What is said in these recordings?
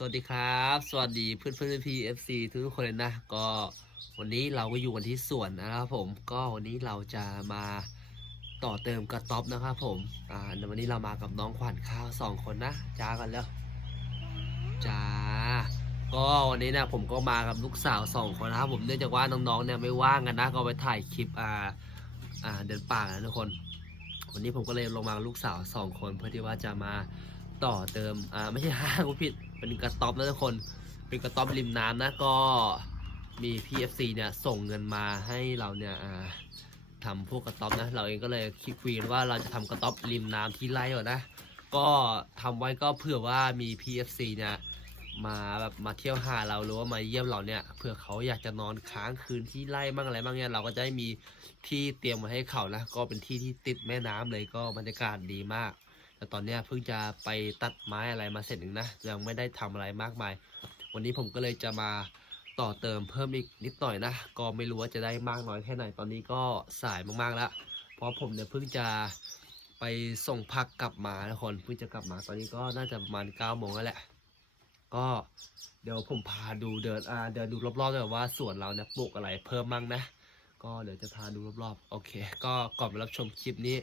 สวัสดีครับ สวัสดีเพื่อนเพื่อนพีเอฟซีทุกคนเลยนะ ก็วันนี้เราก็อยู่กันที่สวนนะครับผมก็วันนี้เราจะมาต่อเติมกระต๊อบนะครับผมอ่าวันนี้เรามากับน้องขวัญข้าวสองคนนะจ้ากันแล้วจ้าก็วันนี้นะผมก็มากับลูกสาวสองคนนะครับผมเนื่องจากว่าน้องๆเนี่ยไม่ว่างกันนะ ก็ไปถ่ายคลิปอ่าอ่าเดินป่านะทุกคน วันนี้ผมก็เลยลงมาลูกสาวสองคนเพื่อที่ว่าจะมา ต่อเติม อ่าไม่ใช่ห้างกูผิด เป็นกระต๊อบนะทุกคน เป็นกระต๊อบริมน้ำนะก็มี PFC เนี่ยส่งเงินมาให้เราเนี่ยอ่าทำพวกกระต๊อบนะ เราเองก็เลยคิดคุยกันว่าเราจะทำกระต๊อบริมน้ำที่ไร่ก่อนนะ ก็ทำไว้ก็เผื่อว่ามี PFC เนี่ยมาแบบมาเที่ยวหาเราหรือว่ามาเยี่ยมเราเนี่ยเผื่อเขาอยากจะนอนค้างคืนที่ไร่บ้างอะไรบ้างเนี่ยเราก็จะได้มีที่เตรียมมาให้เขานะก็เป็นที่ที่ติดแม่น้ำเลยก็บรรยากาศดีมาก แต่ตอนนี้เพิ่งจะไปตัดไม้อะไรมาเสร็จหนึ่งนะยังไม่ได้ทำอะไรมากมาย วันนี้ผมก็เลยจะมาต่อเติมเพิ่มอีกนิดหน่อยนะ ก็ไม่รู้ว่าจะได้มากน้อยแค่ไหน ตอนนี้ก็สายมากๆแล้วเพราะผมเนี่ยเพิ่งจะไปส่งพักกลับมาทุกคนเพิ่งจะกลับมาตอนนี้ก็น่าจะประมาณเก้าโมงแล้วแหละ ก็เดี๋ยวผมพาดูเดินอ่าเดินดูรอบๆเลยว่าสวนเราเนี่ยปลูกอะไรเพิ่มมั่งนะ ก็เดี๋ยวจะพาดูรอบๆ โอเค ก็ก่อนไปรับชมคลิปนี้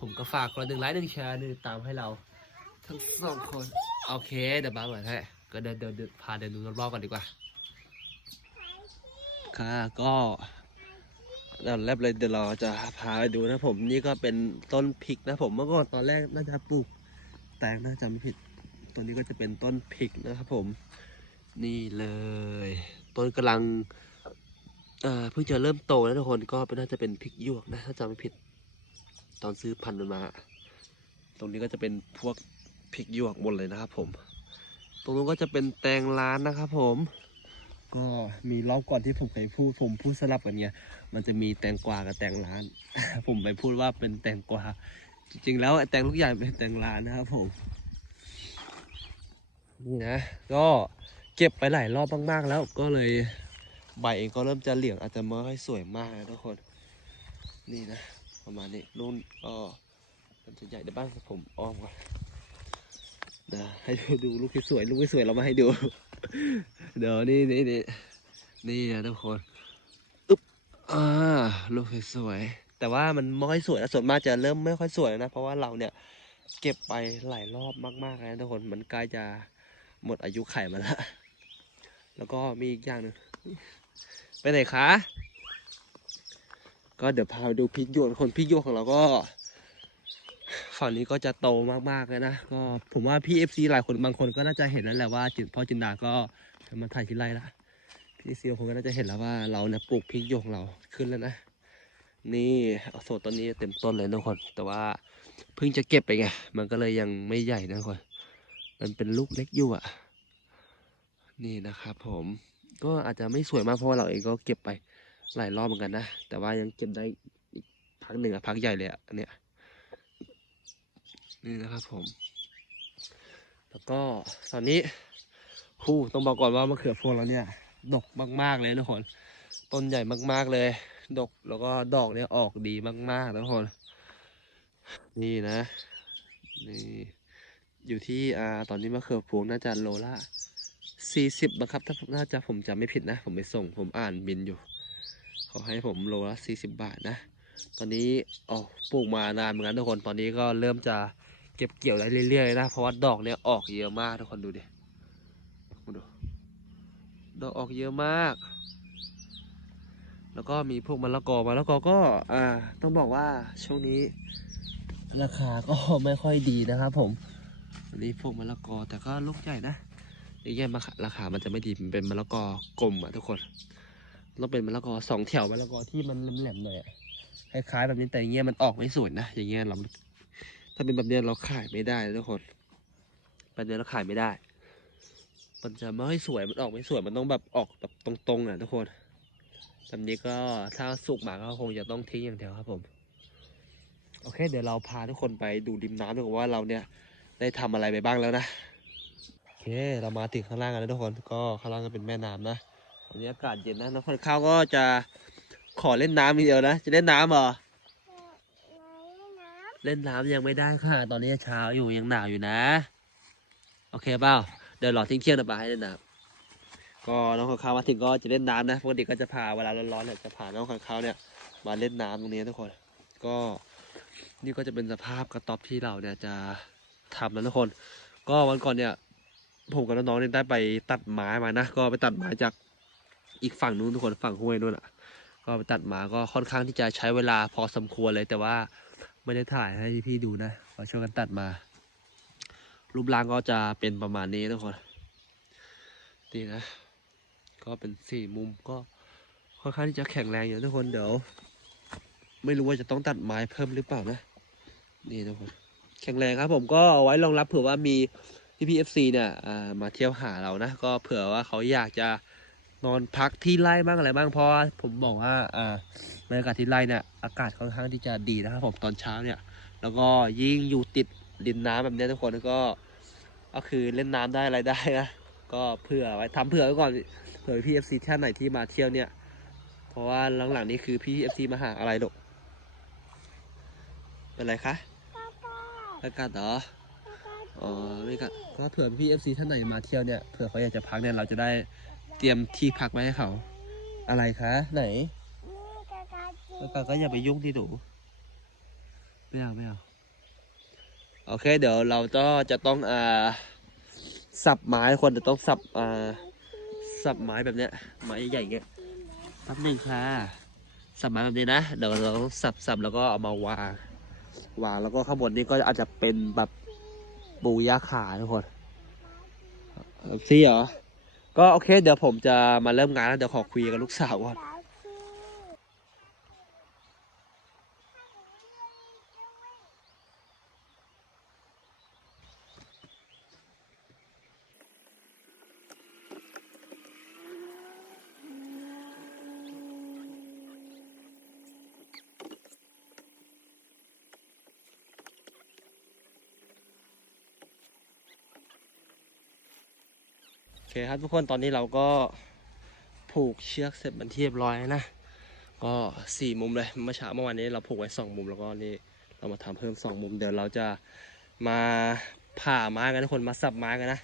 ผมก็ฝากคนหนึ่งไลค์หนึ่งแชร์หนึ่งตามให้เรา ทั้งสองคน โอเค เดี๋ยวบ้าเหมือนให้ก็เดินเดินพาเดินดูรอบๆกันดีกว่า ค่ะก็เดี๋ยวแรกเลยเดี๋ยวเราจะพาไปดูนะผมนี่ก็เป็นต้นพริกนะผมเมื่อก่อนตอนแรกน่าจะปลูกแตงน่าจะไม่ผิดตัวนี้ก็จะเป็นต้นพริกนะครับผม นี่เลย ต้นกำลัง เพิ่งจะเริ่มโตแล้วทุกคนก็น่าจะเป็นพริกยวกนะถ้าจำไม่ผิด ตอนซื้อพันธุ์มันมา ตรงนี้ก็จะเป็นพวกพริกยวกหมดเลยนะครับ ผม ตรงนู้นก็จะเป็นแตงร้านนะครับ ผม ก็มีรอบก่อนที่ผมเคยพูด ผมพูดสลับกันเนี่ยมันจะมีแตงกวากับแตงร้าน ผมไปพูดว่าเป็นแตงกวาจริงๆแล้วแตงลูกใหญ่เป็นแตงร้านนะครับผมนี่นะก็เก็บไปหลายรอบมากๆแล้วก็เลย ใบเองก็เริ่มจะเหลี่ยงอาจจะไม่ค่อยสวยมากนะทุกคน นี่นะ ประมาณนี้รุ่นก็มันจะใหญ่เดี๋ยวบ้านผมอ้อมก่อนเดี๋ยวให้ดูดูลูกที่สวยลูกที่สวยเรามาให้ดู เดี๋ยวนี่นี่นี่นี่นะทุกคนอึ๊บอ่าลูกสวย แต่ว่ามันไม่ค่อยสวยนะส่วนมากจะเริ่มไม่ค่อยสวยนะ เพราะว่าเราเนี่ยเก็บไปหลายรอบมากๆแล้วทุกคนมันใกล้จะหมดอายุไขมันแล้ว แล้วก็มีอีกอย่างหนึ่ง ไปไหนคะ ก็เดี๋ยวพาดูพริกหยวกคนพริกหยวกของเราก็ ฝั่งนี้ก็จะโตมากๆเลยนะ ก็ผมว่าพี่เอฟซีหลายคนบางคนก็น่าจะเห็นแล้วแหละว่าจิตพ่อจินดาก็มาถ่ายที่ไร่ละพี่ซีผมก็น่าจะเห็นแล้วว่าเราเนี่ยปลูกพริกหยวกของเราขึ้นแล้วนะนี่เอาโซนต้นนี้เต็มต้นเลยทุกคน แต่ว่าเพิ่งจะเก็บไปไง มันก็เลยยังไม่ใหญ่นะทุกคน มันเป็นลูกเล็กอยู่อะ นี่นะครับผม ก็อาจจะไม่สวยมากเพราะว่าเราเองก็เก็บไปหลายรอบเหมือนกันนะ แต่ว่ายังเก็บได้อีกพักหนึ่งอะพักใหญ่เลยอะเนี้ยนี่นะครับผม แล้วก็ตอนนี้คู่ต้องบอกก่อนว่ามะเขือพวงเราเนี่ย ดกมาก ๆ เลยทุกคน ต้นใหญ่มาก ๆ เลย ดกแล้วก็ดอกเนี่ยออกดีมากๆนะทุกคน นี่นะ นี่ อยู่ที่อ่าตอนนี้มะเขือพวงน่าจะโลละ สี่สิบนะครับ ถ้าน่าจะผมจำไม่ผิดนะ ผมไปส่งผมอ่านบินอยู่ เขาให้ผมโลละสี่สิบบาทนะ ตอนนี้อ๋อปลูกมานานเหมือนกันทุกคน ตอนนี้ก็เริ่มจะเก็บเกี่ยวได้เรื่อยๆนะ เพราะว่าดอกเนี่ยออกเยอะมากทุกคนดูดิมาดูดอกออกเยอะมาก แล้วก็มีพวกมะละกอมะละกอก็ อ่า ต้องบอกว่าช่วงนี้ ราคาก็ไม่ค่อยดีนะครับผม อันนี้พวกมะละกอแต่ก็ลูกใหญ่นะ อย่างเงี้ยมาราคามันจะไม่ดีมันเป็นมะละกอกลมอะทุกคนต้องเป็นมะละกอสองแถวมะละกอที่มันแหลมๆหน่อยอะคล้ายๆแบบนี้แต่อย่างเงี้ยมันออกไม่สวยนะอย่างเงี้ยเราถ้าเป็นแบบเนี้ยเราขายไม่ได้ทุกคนแบบเนี้ยเราขายไม่ได้ มันจะไม่สวยมันออกไม่สวยมันต้องแบบออกแบบตรงๆอะทุกคนแบบนี้ก็ถ้าสุกมาก็คงจะต้องทิ้งอย่างเดียวครับผมโอเค เดี๋ยวเราพาทุกคนไปดูริมน้ำดูว่าเราเนี่ยได้ทำอะไรไปบ้างแล้วนะ เค เรามาถึงข้างล่างกันแล้วทุกคน ก็ข้างล่างก็เป็นแม่น้ำนะวันนี้อากาศเย็นนะน้องคนข้าวก็จะขอเล่นน้ำนิดเดียวนะ จะเล่นน้ำเหรอ เล่นน้ำยังไม่ได้ค่ะ ตอนนี้เช้าอยู่ยังหนาวอยู่นะ โอเคเปล่า เดี๋ยวรอทิ้งเที่ยงๆนะปาให้เล่นน้ำก็น้องขังขาวมาถึงก็จะเล่นน้ำนะ ปกติก็จะพาเวลาร้อนๆเนี่ยจะพาน้องขังขาวเนี่ยมาเล่นน้ำตรงนี้ทุกคน ก็นี่ก็จะเป็นสภาพกระต๊อบที่เราเนี่ยจะทำนะทุกคน ก็วันก่อนเนี่ย ผมกับน้องๆเนี่ยได้ไปตัดไม้มานะ ก็ไปตัดไม้จากอีกฝั่งนู้นทุกคนฝั่งห้วยนู่นอะ ก็ไปตัดมาก็ค่อนข้างที่จะใช้เวลาพอสมควรเลยแต่ว่าไม่ได้ถ่ายให้พี่ดูนะก็ช่วยกันตัดมา รูปร่างก็จะเป็นประมาณนี้ทุกคนนี่นะ ก็เป็นสี่มุมก็ค่อนข้างที่จะแข็งแรงอยู่ทุกคนเดี๋ยวไม่รู้ว่าจะต้องตัดไม้เพิ่มหรือเปล่านะ นี่ทุกคน แข็งแรงครับผมก็เอาไว้รองรับเผื่อว่ามี พี่พีเอฟซีเนี่ยอ่ามาเที่ยวหาเรานะก็เผื่อว่าเขาอยากจะนอนพักที่ไร่บ้างอะไรบ้างเพราะว่าผมบอกว่าอ่าบรรยากาศที่ไร่เนี่ยอากาศค่อนข้างที่จะดีนะครับผมตอนเช้าเนี่ย แล้วก็ยิ่งอยู่ติดริมน้ำแบบเนี้ยทุกคนก็ก็คือเล่นน้ำได้อะไรได้นะก็เผื่อไว้ทำเผื่อไว้ก่อนเผื่อพี่เอฟซีท่านไหนที่มาเที่ยวเนี่ย เพราะว่าหลังๆนี้คือพี่เอฟซีมาหาอะไรลูกเป็นไรคะอากาศเหรอ อ๋อไม่กะก็เผื่อพี่เอฟซีท่านไหนมาเที่ยวเนี่ยเผื่อเขาอยากจะพักเนี่ยเราจะได้เตรียมที่พักไว้ให้เขา อะไรคะ ไหนแล้วก็ก็อย่าไปยุ่งที่หนูไม่เอาไม่เอาโอเค เดี๋ยวเราก็จะต้องอ่าสับไม้คนจะต้องสับอ่าสับไม้แบบเนี้ยไม้ใหญ่ๆเงี้ยแป๊บหนึ่งค่ะสับไม้แบบนี้นะเดี๋ยวเราต้องสับสับแล้วก็เอามาวางวางแล้วก็ข้างบนนี้ก็อาจจะเป็นแบบ ปูย่าขาทุกคนซี่เหรอ ก็โอเค เดี๋ยวผมจะมาเริ่มงานแล้วเดี๋ยวขอคุยกับลูกสาวก่อน อเคครับทุกคนตอนนี้เราก็ผูกเชือกเสร็จเป็นเรียบร้อยนะ ก็สี่มุมเลยเมื่อเช้าเมื่อวานนี้เราผูกไว้สองมุมแล้วก็นี่เรามาทำเพิ่มสองมุมเดี๋ยวเราจะมาผ่าไม้กันทุกคนมาสับไม้กันนะ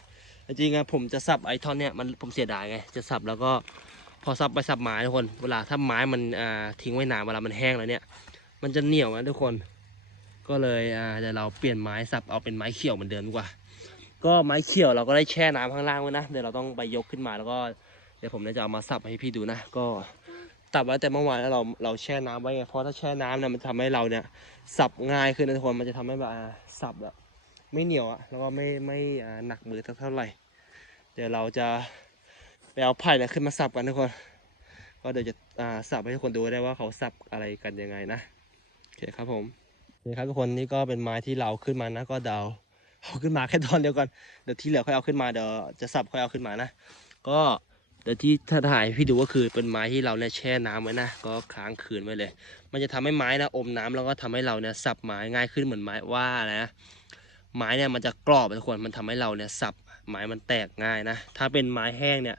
จริงๆอะผมจะสับไอทอนเนี้ยมันผมเสียดายไงจะสับแล้วก็พอสับไปสับไม้ทุกคน เวลาถ้าไม้มันอ่าทิ้งไว้นานเวลามันแห้งแล้วเนี่ย มันจะเหนียวนะทุกคน ก็เลยอ่าเดี๋ยวเราเปลี่ยนไม้สับเอาเป็นไม้เขียวเหมือนเดิมดีกว่า ก็ไม้เขียวเราก็ได้แช่น้ำข้างล่างไว้นะ เดี๋ยวเราต้องไปยกขึ้นมาแล้วก็เดี๋ยวผมจะเอามาสับให้พี่ดูนะ ก็ตับไว้แต่เมื่อวานแล้วเราเราแช่น้ำไว้ไงเพราะถ้าแช่น้ำเนี่ยมันทำให้เราเนี่ยสับง่ายขึ้นนะทุกคนมันจะทำให้แบบสับแบบไม่เหนียวอะแล้วก็ไม่ไม่หนักมือเท่าไหร่ เดี๋ยวเราจะไปเอาไผ่เนี่ยขึ้นมาสับกันทุกคนก็เดี๋ยวจะสับให้ทุกคนดูได้ว่าเขาสับอะไรกันยังไงนะโอเคครับผมนี่ครับทุกคนนี่ก็เป็นไม้ที่เราขึ้นมานะก็เดา เอาขึ้นมาแค่ตอนเดียวก่อนเดี๋ยวที่เหลือค่อยเอาขึ้นมาเดี๋ยวจะสับค่อยเอาขึ้นมานะก็เดี๋ยวที่ถ้าถ่ายพี่ดูก็คือเป็นไม้ที่เราเนี่ยแช่น้ำไว้นะก็ค้างคืนไว้เลย มันจะทำให้ไม้นะอมน้ำแล้วก็ทำให้เราเนี่ยสับไม้ง่ายขึ้นเหมือนไม้ว่านะไม้เนี่ยมันจะกรอบทุกคนมันทำให้เราเนี่ยสับไม้มันแตกง่ายนะถ้าเป็นไม้แห้งเนี่ย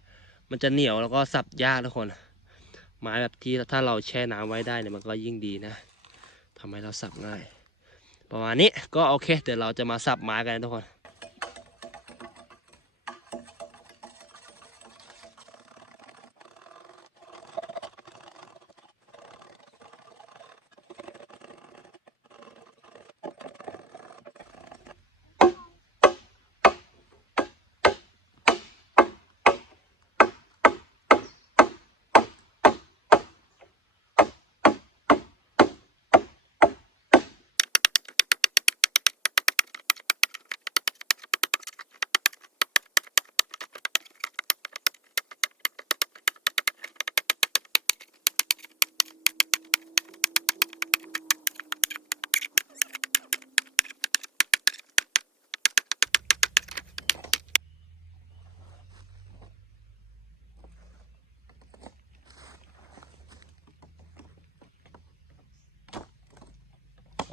มันจะเหนียวแล้วก็สับยากทุกคน ไม้แบบที่ถ้าเราแช่น้ำไว้ได้เนี่ยมันก็ยิ่งดีนะทำให้เราสับง่าย ประมาณนี้ก็โอเค เดี๋ยวเราจะมาสับไม้กันนะทุกคน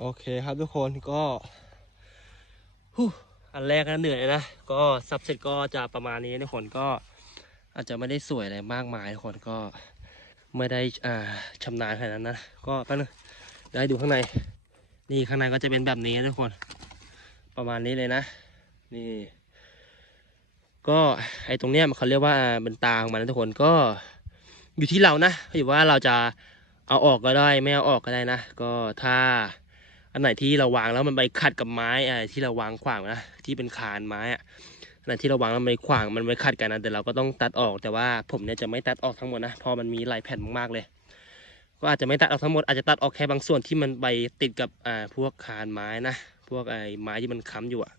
โอเคครับทุกคนก็ฮู้อันแรกก็เหนื่อยนะ ก็ซับเสร็จก็จะประมาณนี้ทุกคนก็อาจจะไม่ได้สวยอะไรมากมายทุกคนก็ไม่ได้อ่าชำนาญขนาดนั้นนะก็แป๊บนึงเดี๋ยวให้ดูข้างใน นี่ข้างในก็จะเป็นแบบนี้ทุกคน ประมาณนี้เลยนะ นี่ ก็ไอ้ตรงเนี้ยมันเขาเรียกว่าเป็นตาของมันนะทุกคนก็อยู่ที่เรานะอยู่ว่าเราจะเอาออกก็ได้ ไม่เอาออกก็ได้นะ ก็ถ้า อันไหนที่เราวางแล้วมันไปขัดกับไม้อะที่เราวางขวางนะที่เป็นคานไม้อะอันไหนที่เราวางแล้วมันไปขวางมันไปขัดกันนะแต่เราก็ต้องตัดออกแต่ว่าผมเนี่ยจะไม่ตัดออกทั้งหมดนะเพราะมันมีหลายแผ่นมากๆเลย ก็อาจจะไม่ตัดออกทั้งหมดอาจจะตัดออกแค่บางส่วนที่มันไปติดกับอ่าพวกคานไม้นะพวกไอ้ไม้ที่มันค้ำอยู่อะ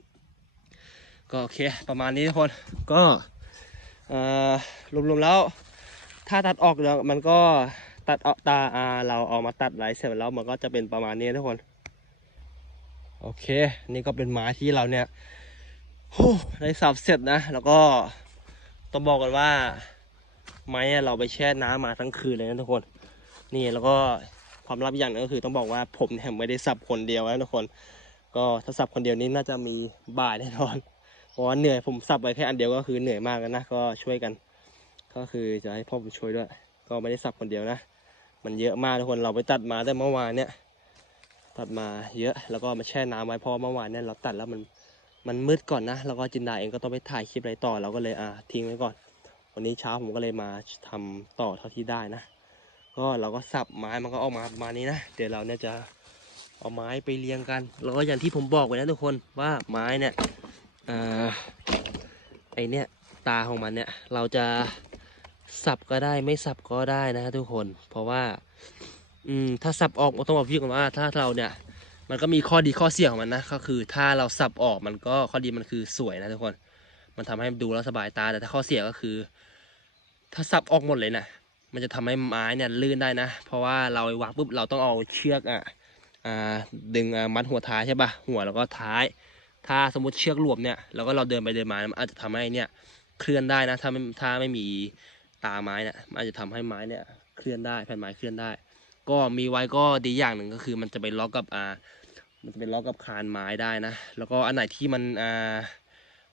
ก็โอเคประมาณนี้ทุกคนก็เอ่อรวมๆแล้วถ้าตัดออกแล้วมันก็ตัดเอาตาเราเอามาตัดไลท์เสร็จแล้วมันก็จะเป็นประมาณนี้ทุกคน โอเค นี่ก็เป็นไม้ที่เราเนี่ยได้สับเสร็จนะ แล้วก็ต้องบอกกันว่า ไม้เนี่ยเราไปแช่น้ำมาทั้งคืนเลยนะทุกคน นี่แล้วก็ความลับอีกอย่างนึงก็คือต้องบอกว่าผมเนี่ยไม่ได้สับคนเดียวนะทุกคน ก็ถ้าสับคนเดียวนี้น่าจะมีบ่ายแน่นอนเพราะเหนื่อยผมสับไปแค่อันเดียวก็คือเหนื่อยมากแล้วนะก็ช่วยกัน ก็คือจะให้พ่อผมช่วยด้วย ก็ไม่ได้สับคนเดียวนะ มันเยอะมากทุกคนเราไปตัดมาแต่เมื่อวานเนี่ย ตัดมาเยอะแล้วก็มาแช่น้ำไว้เพราะว่าเมื่อวานเนี่ยเราตัดแล้วมันมันมืดก่อนนะ แล้วก็จินดาเองก็ต้องไปถ่ายคลิปอะไรต่อเราก็เลยอ่าทิ้งไว้ก่อน วันนี้เช้าผมก็เลยมาทำต่อเท่าที่ได้นะ ก็เราก็สับไม้มันก็ออกมาประมาณนี้นะเดี๋ยวเราเนี่ยจะเอาไม้ไปเรียงกัน แล้วก็อย่างที่ผมบอกไว้นะทุกคนว่าไม้เนี่ยอ่าไอเนี่ยตาของมันเนี่ยเราจะสับก็ได้ไม่สับก็ได้นะทุกคน เพราะว่า อืมถ้าสับออกต้องบอกพี่ก่อนว่าถ้าเราเนี่ย มันก็มีข้อดีข้อเสียของมันนะก็คือถ้าเราสับออกมันก็ข้อดีมันคือสวยนะทุกคน มันทำให้ดูแล้วสบายตาแต่ถ้าข้อเสียก็คือ ถ้าสับออกหมดเลยนะมันจะทำให้ไม้เนี่ยลื่นได้นะ เพราะว่าเราวางปุ๊บเราต้องเอาเชือกอะอ่าดึงมัดหัวท้ายใช่ปะหัวแล้วก็ท้าย ถ้าสมมติเชือกรวมเนี่ยแล้วก็เราเดินไปเดินมามันอาจจะทำให้เนี่ยเคลื่อนได้นะถ้าไม่ถ้าไม่มีตาไม้เนี่ยมันอาจจะทำให้ไม้เนี่ยเคลื่อนได้แผ่นไม้เคลื่อนได้ ก็มีไว้ก็ดีอย่างหนึ่งก็คือ มันจะไปล็อกกับอ่ามันจะเป็นล็อกกับคานไม้ได้นะ แล้วก็อันไหนที่มันอ่า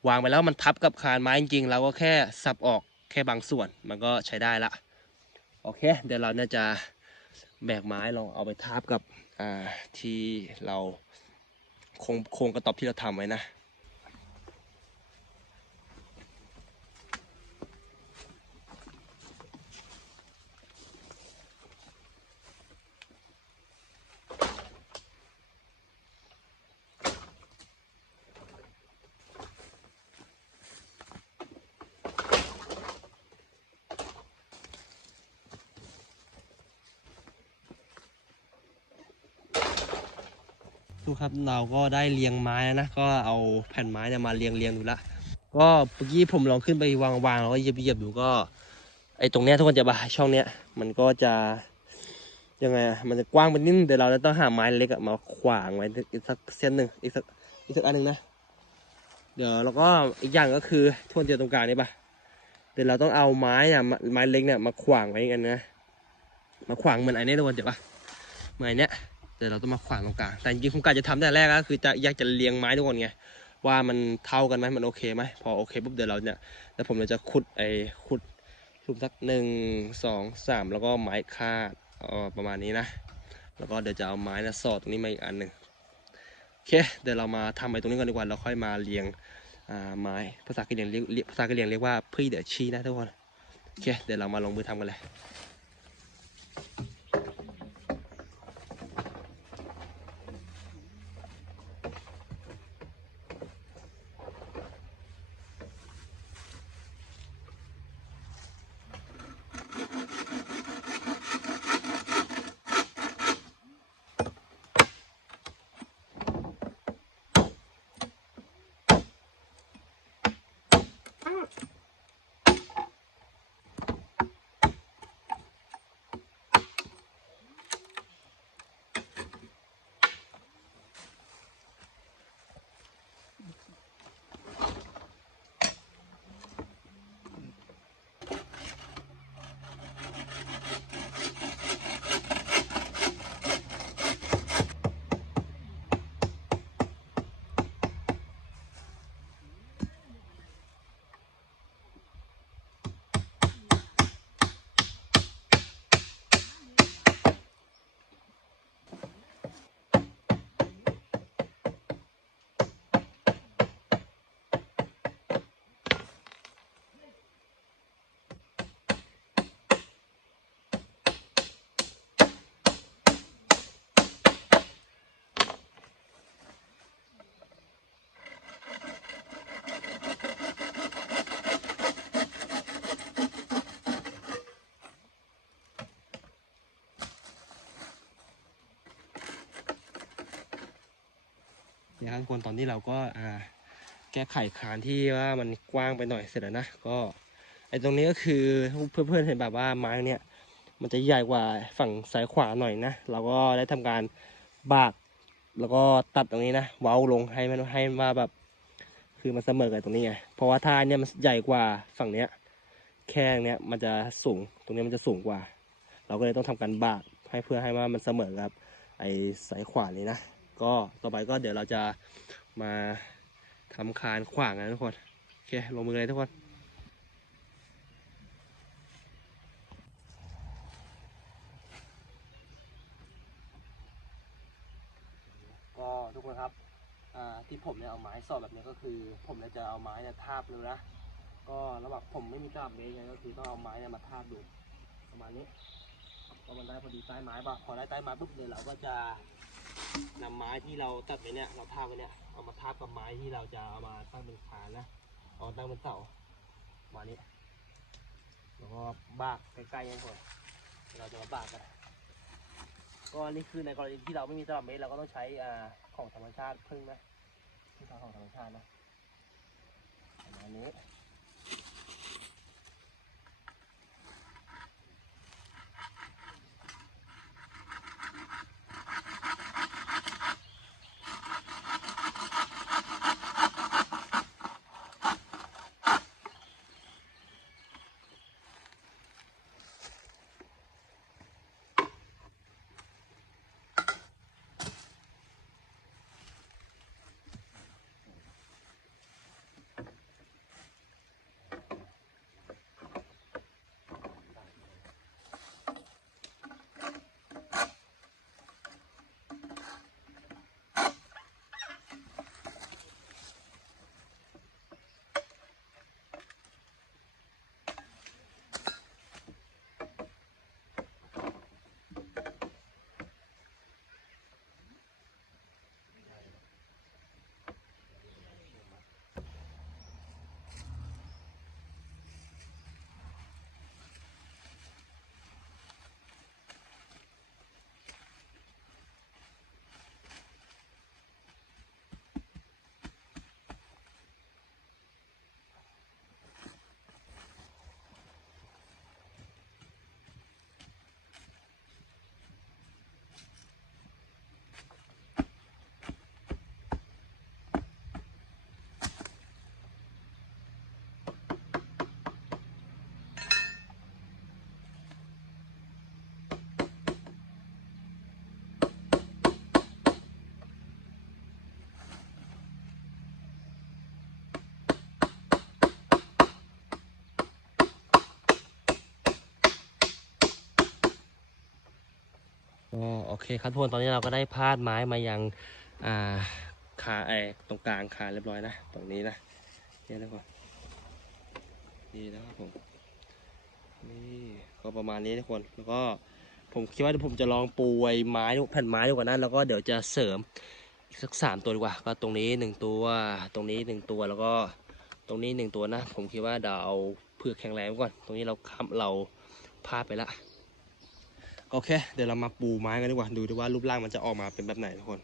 วางไปแล้วมันทับกับคานไม้จริงๆเราก็แค่สับออกแค่บางส่วนมันก็ใช้ได้ละโอเค เดี๋ยวเราเนี่ยจะแบกไม้ลองเอาไปทับกับอ่าที่เราโครงโครงกระต๊อบที่เราทำไว้นะ ครับ เราก็ได้เรียงไม้แล้วนะ ก็เอาแผ่นไม้เนี่ยมาเรียงเรียงดูละ ก็เมื่อกี้ผมลองขึ้นไปวางวางแล้วก็เหยียบเหยียบดูก็ ไอ้ตรงเนี้ยทุกคนจะบาช่องเนี้ยมันก็จะยังไงอะมันจะกว้างไปนิดเดี๋ยวเราจะต้องหาไม้เล็กอะมาขวางไว้อีกสักเส้นหนึ่งอีกสักอีกสักอันหนึ่งนะ เดี๋ยวแล้วก็อีกอย่างก็คือทวนเจอตรงกลางนี่ปะเดี๋ยวเราต้องเอาไม้อะมาไม้เล็กเนี่ยมาขวางไว้กันนะ มาขวางเหมือนไอ้เนี้ยทุกคนเดี๋ยวปะเหมือนเนี้ย เดี๋ยวเราต้องมาขวางตรงกลางแต่จริงๆผมกะจะทำแต่แรกก็คือจะอยากจะเรียงไม้ทุกคนไงว่ามันเท่ากันไหมมันโอเคไหมพอโอเคปุ๊บเดี๋ยวเราเนี่ยแล้วผมเราจะขุดไอ้ขุดลุมสักหนึ่งสองสามแล้วก็ไม้คาดอ่อประมาณนี้นะ แล้วก็เดี๋ยวจะเอาไม้นะสอดตรงนี้มาอีกอันหนึ่งโอเคเดี๋ยวเรามาทำไอ้ตรงนี้ก่อนดีกว่าเราค่อยมาเรียงอ่าไม้ภาษากะเหรี่ยงเรียกเรียกภาษากะเหรี่ยงเรียกว่าพี่เดอชีนะทุกคนโอเคเดี๋ยวเรามาลงมือทำกันเลย นี่ยครับทุกคนตอนนี้เราก็อ่าแก้ไขคานที่ว่ามันกว้างไปหน่อยเสร็จแล้วนะก็ไอ้ตรงนี้ก็คือเพื่อนๆเห็นแบบว่าไม้เนี่ยมันจะใหญ่กว่าฝั่งซ้ายขวาหน่อยนะเราก็ได้ทำการบากแล้วก็ตัดตรงนี้นะเว้าลงให้มันให้มาแบบ คือมันเสมอกันตรงนี้ไงเพราะว่าท่าเนี่ยมันใหญ่กว่าฝั่งเนี้ยแค่เนี้ยมันจะสูงตรงนี้มันจะสูงกว่า เราก็เลยต้องทำการบากให้เพื่อให้ว่ามันเสมอกับไอ้สายขวานี้นะ ก็ต่อไปก็เดี๋ยวเราจะมาทำคานขวางกันทุกคนโอเคลงมือเลยทุกคนก็ทุกคนครับที่ผมเนี่ยเอาไม้สอดแบบนี้ก็คือ ผมเนี่ยจะเอาไม้เนี่ยทาบเลยนะก็ระหว่างผมไม่มีกระดาษเบสไงก็คือต้องเอาไม้เนี่ยมาทาบดูประมาณนี้พอมันได้พอดีใต้ไม้ป่ะพอได้ใต้ไม้ปุ๊บเดี๋ยเราก็จะ นำไม้ที่เราตัดไว้เนี่ยเราทาบไว้เนี่ยเอามาทาบกับไม้ที่เราจะเอามาตั้งเป็นคานนะเอาตั้งเป็นเสามานี้แล้วก็บากใกล้ๆกันก่อนเราจะมาบากกันก็นี่คือในกรณีที่เราไม่มีตลับเมตรเราก็ต้องใช้อของธรรมชาติพึ่งนะพึ่งทางของธรรมชาตินะประมาณนี้ ก็โอเคครับทุกคนตอนนี้เราก็ได้พาดไม้มายังอ่าขาไอตรงกลางคาเรียบร้อยนะตรงนี้นะเนี่ยทุกคนนี่นะครับผมนี่ก็ประมาณนี้ทุกคนแล้วก็ผมคิดว่าเดี๋ยวผมจะลองปูไอ้ไม้แผ่นไม้ดีกว่านั้นแล้วก็เดี๋ยวจะเสริมอีกสักสามตัวดีกว่า ก็ตรงนี้หนึ่งตัว ตรงนี้หนึ่งตัวแล้วก็ตรงนี้หนึ่งตัวนะ ผมคิดว่าเดี๋ยวเอาเพื่อแข็งแรงก่อน ตรงนี้เราค้ำเราพาดไปละ โอเค เดี๋ยวเรามาปูไม้กันดีกว่า ดูดีว่ารูปร่างมันจะออกมาเป็นแบบไหนทุกคน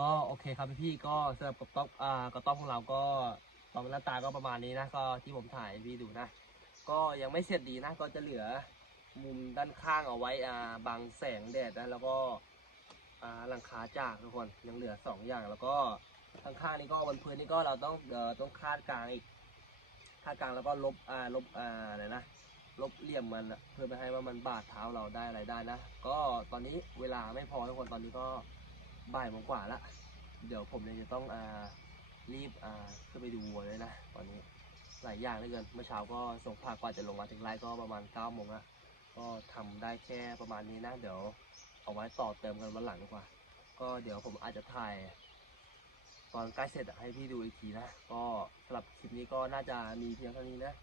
ก็โอเคครับพี่ก็สำหรับกระต๊อบอ่ากระต๊อบของเราก็ตอนหน้าตาก็ประมาณนี้นะก็ที่ผมถ่ายพี่ดูนะ ก็ยังไม่เสร็จดีนะก็จะเหลือมุมด้านข้างเอาไว้อ่าบังแสงแดดนะแล้วก็อ่าหลังคาจากทุกคนยังเหลือสองอย่างแล้วก็ข้างๆนี่ก็บนพื้นนี่ก็เราต้องเอ่อต้องคาดกลางอีกคาดกลางแล้วก็ลบอ่าลบอ่าอะไรนะลบเหลี่ยมมันเพื่อไม่ให้ว่ามันบาดเท้าเราได้อะไรได้นะ ก็ตอนนี้เวลาไม่พอทุกคนตอนนี้ก็ บ่ายโมงกว่าละ เดี๋ยวผมเนี่ยจะต้องอ่ารีบอ่าขึ้นไปดูวัวเลยนะ ตอนนี้หลายอย่างเหลือเกิน เมื่อเช้าก็ส่งผักกว่าจะลงมาถึงไร่ก็ประมาณเก้าโมงละก็ทำได้แค่ประมาณนี้นะ เดี๋ยวเอาไว้ต่อเติมกันวันหลังดีกว่า ก็เดี๋ยวผมอาจจะถ่าย ตอนใกล้เสร็จอะให้พี่ดูอีกทีนะ ก็สำหรับคลิปนี้ก็น่าจะมีเพียงเท่านี้นะ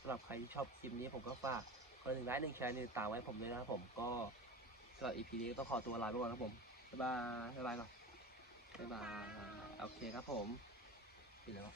สำหรับใครที่ชอบคลิปนี้ผมก็ฝากคนหนึ่งไลค์หนึ่งแชร์หนึ่งตามไว้ผมด้วยนะครับผมก็สำหรับ EP นี้ต้องขอตัวลาไปก่อนครับผม บ๊ายบายบ๊ายบายก่อนบ๊ายบายโอเคครับผมปิดแล้ว